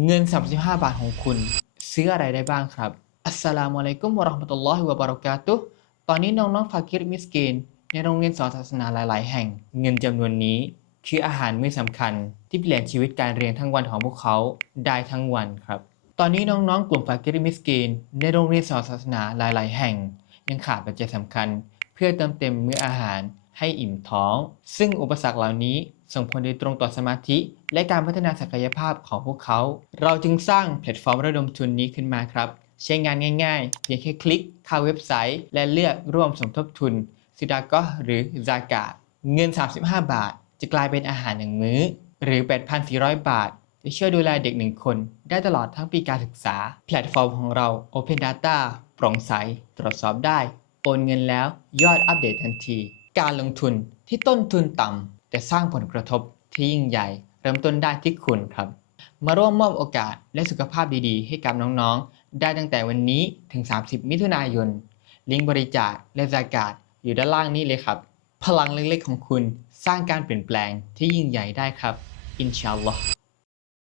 เงิน35บาทของคุณซื้ออะไรได้บ้างครับอัสสลามุอะลัยกุมวะเราะห์มะตุลลอฮิวะบะเราะกาตุฮ์ตอนนี้น้องๆฟากิรมิสกีนในโรงเรียนสอนศาสนาหลายๆแห่งเงินจำนวนนี้คืออาหารมื้อสำคัญที่เปลี่ยนชีวิตการเรียนทั้งวันของพวกเขาได้ทั้งวันครับตอนนี้น้องๆกลุ่มฟากิรมิสกีนในโรงเรียนสอนศาสนาหลายๆแห่งยังขาดปัจจัยสำคัญเพื่อเติมเต็มมื้ออาหารให้อิ่มท้องซึ่งอุปสรรคเหล่านี้ส่งผลโดยตรงต่อสมาธิและการพัฒนาศักยภาพของพวกเขาเราจึงสร้างแพลตฟอร์มระดมทุนนี้ขึ้นมาครับใช้งานง่ายๆเพียงแค่คลิกเข้าเว็บไซต์และเลือกร่วมสมทบทุนซิดากะห์หรือซากาตเงิน35บาทจะกลายเป็นอาหาร1มื้อหรือ 8,400 บาทจะช่วยดูแลเด็ก1คนได้ตลอดทั้งปีการศึกษาแพลตฟอร์มของเรา Open Data โปร่งใสตรวจสอบได้โอนเงินแล้วยอดอัปเดตทันทีการลงทุนที่ต้นทุนต่ำแต่สร้างผลกระทบที่ยิ่งใหญ่เริ่มต้นได้ที่คุณครับมาร่วมมอบโอกาสและสุขภาพดีๆให้กับน้องๆได้ตั้งแต่วันนี้ถึง30มิถุนายนลิงก์บริจาคและซากาตอยู่ด้านล่างนี้เลยครับพลังเล็กๆของคุณสร้างการเปลี่ยนแปลงที่ยิ่งใหญ่ได้ครับอินชาอัลลอฮ์